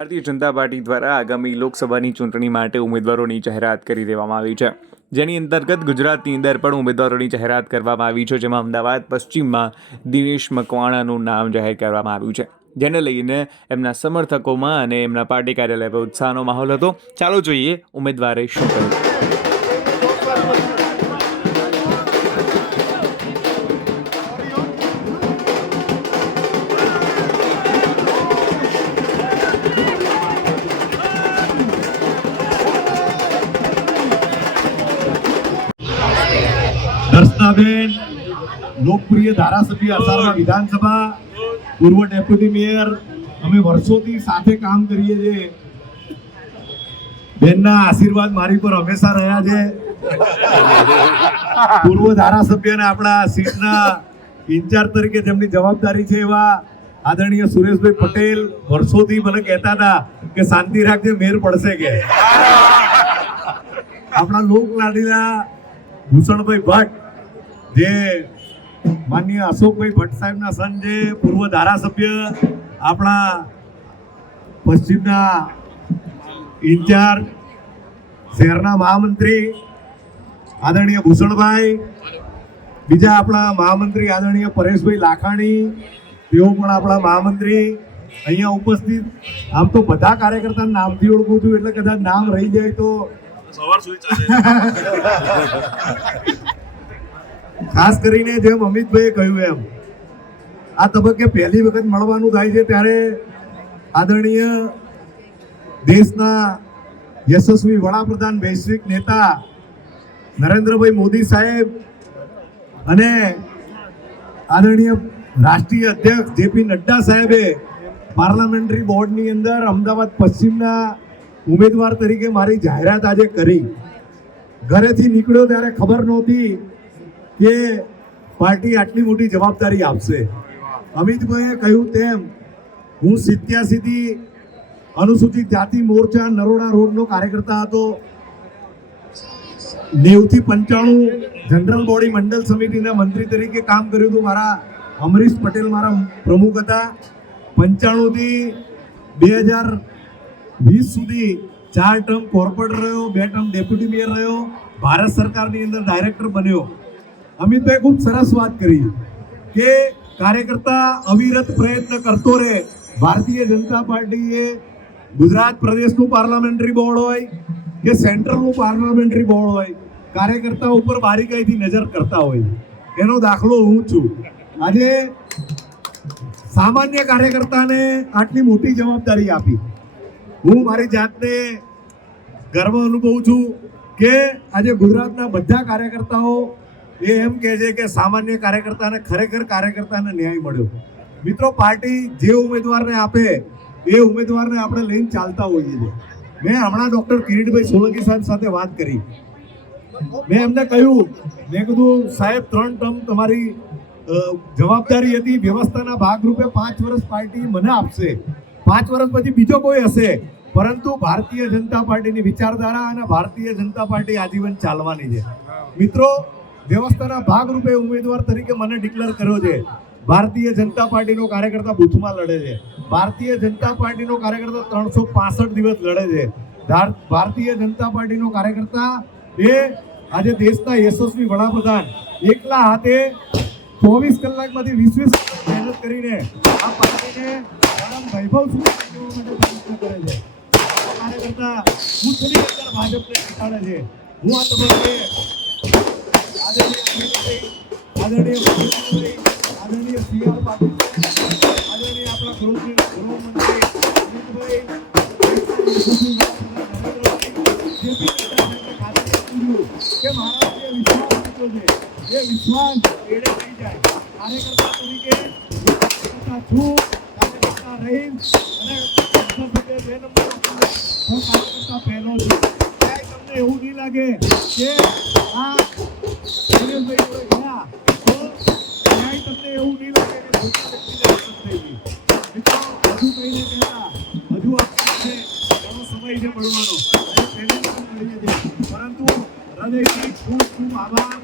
Bharatiya Janata party દ્વારા આગામી લોકસભાની ચૂંટણી માટે ઉમેદવારોની જાહેરાત કરી દેવામાં આવી છે, જેની અંતર્ગત ગુજરાતની અંદર પણ ઉમેદવારોની જાહેરાત કરવામાં આવી છે, જેમાં અમદાવાદ પશ્ચિમમાં દિનેશ મકવાણાનું નામ જાહેર કરવામાં આવ્યું છે, જેને લઈને એમના સમર્થકોમાં અને એમના પાર્ટી કાર્યાલય પર ઉત્સાહનો માહોલ હતો. ચાલો જોઈએ ઉમેદવારે શું કર્યું. દર્શનાબેન લોકપ્રિય ધારાસભ્ય અસારવા વિધાનસભા, પૂર્વ ડેપ્યુટી મેયર, અમે વર્ષોથી સાથે કામ કરીએ છીએ. બેનના આશીર્વાદ મારી પર હંમેશા રહ્યા છે. પૂર્વ ધારાસભ્યને આપણા સીટના ઇન્ચાર્જ તરીકે જેમની જવાબદારી છે એવા આદરણીય સુરેશભાઈ પટેલ વર્ષોથી મને કહેતા હતા કે શાંતિ રાખજે, મેર પડશે કે. આપણા લોક લાડીલા ભૂષણભાઈ ભટ્ટ, જે માનનીય અશોકભાઈ ભટ્ટ સાહેબના સન છે, પૂર્વ ધારાસભ્ય, આપણા પશ્ચિમના ઇન્ચાર્જ, શહેરના મહામંત્રી આદરણીય ભૂષણભાઈ, બીજા આપણા મહામંત્રી આદરણીય પરેશભાઈ લાખાણી, તેઓ પણ આપણા મહામંત્રી અહીંયા ઉપસ્થિત. આમ તો બધા કાર્યકર્તાના નામથી ઓળખું છું, એટલે કદાચ નામ રહી જાય તો સવાર સુઈ ચાલે. ખાસ કરીને જેમ અમિતભાઈએ કહ્યું એમ આ તબક્કે પહેલી વખત મળવાનું થાય છે, ત્યારે આદરણીય દેશના યશસ્વી વડાપ્રધાન, વૈશ્વિક નેતા નરેન્દ્રભાઈ મોદી સાહેબ અને આદરણીય રાષ્ટ્રીય અધ્યક્ષ જેપી નડ્ડા સાહેબે પાર્લામેન્ટરી બોર્ડની અંદર અમદાવાદ પશ્ચિમના ઉમેદવાર તરીકે મારી જાહેરાત આજે કરી. ઘરેથી નીકળ્યો ત્યારે ખબર નહોતી કે પાર્ટી આટલી મોટી જવાબદારી આપશે. અમિતભાઈએ કહ્યું તેમ હું 87થી અનુસૂચિત જાતિ મોરચા નરોડા રોડનો કાર્યકર્તા હતો. 90 થી 95 જનરલ બોડી મંડળ સમિતિના મંત્રી તરીકે કામ કર્યું હતું. મારા અમરીશ પટેલ મારા પ્રમુખ હતા. 95 થી 2020 સુધી 4 ટર્મ કોર્પોરેટર રહ્યો, 2 ટર્મ ડેપ્યુટી મેયર રહ્યો, ભારત સરકારની અંદર ડાયરેક્ટર બન્યો. અમિતભાઈ ખૂબ સરસ વાત કરી કે કાર્યકર્તા અવિરત પ્રયત્ન કરતો રહે. ભારતીય જનતા પાર્ટીએ ગુજરાત પ્રદેશનું પાર્લામેન્ટરી બોર્ડ હોય કે સેન્ટ્રલનું પાર્લામેન્ટરી બોર્ડ હોય, કાર્યકર્તા ઉપર બારીકાઈથી નજર કરતા હોય. એનો દાખલો હું છું. આજે સામાન્ય કાર્યકર્તાને આટલી મોટી જવાબદારી આપી. હું મારી જાતને ગર્વ અનુભવું છું કે આજે ગુજરાતના બધા કાર્યકર્તાઓ એમ કહે છે કે સામાન્ય કાર્યકર્તાને ખરેખર કાર્યકર્તાને ન્યાય મળ્યો. મિત્રો, પાર્ટી જે ઉમેદવારને આપે એ ઉમેદવારને આપણે લઈને ચાલતા હોઈએ છીએ. મેં હમણાં ડૉક્ટર કિરીટભાઈ સોલંકી સાહેબ સાથે વાત કરી. મેં એમને કહ્યું, મેં કીધું સાહેબ 3 ટર્મ તમારી જવાબદારી હતી, વ્યવસ્થાના ભાગરૂપે 5 વર્ષ પાર્ટી મને આપશે, 5 વર્ષ પછી બીજો કોઈ હશે, પરંતુ ભારતીય જનતા પાર્ટીની વિચારધારા અને ભારતીય જનતા પાર્ટી આજીવન ચાલવાની છે. મિત્રો, વ્યવસ્થાના ભાગરૂપે ઉમેદવાર તરીકે મને ડિક્લેર કર્યો છે. ભારતીય જનતા પાર્ટીનો કાર્યકર્તા બૂથમાં લડે છે. ભારતીય જનતા પાર્ટીનો કાર્યકર્તા 365 દિવસ લડે છે. ભારતીય જનતા પાર્ટીનો કાર્યકર્તા એ આજે દેશના યશસ્વી વડાપ્રધાન એકલા હાથે 24 કલાકમાંથી 20 મહેનત કરીને આ પાર્ટીને વૈભવ સુધી પ્રયત્ન કરે છે. કાર્યકર્તા બૂથની અંદર ભાજપને જીતાડે છે. હું આ તબક્કે આદરણીય CR પાટીલ, આદરણીય આપણા ગૃહમંત્રી અમિતભાઈ, કે મારા જે વિશ્વાસ મૂક્યો છે એ વિશ્વાસ એડે થઈ જાય. કાર્યકર્તા તરીકે છું, કાર્યકર્તા રહીશ અને 2 નંબર કાર્યકર્તા પહેલો છું. ક્યાંય તમને એવું નહીં લાગે કે આ દિનેશભાઈ જોડે ગયા તો ક્યાંય તમને એવું નહીં લાગે કે ખોટા વ્યક્તિને અસર થઈ ગઈ. મિત્રો, હજુ કહીને કહેતા હજુ આપણે ઘણો સમય છે મળવાનો, પરંતુ હૃદયથી ખૂબ ખૂબ આભાર.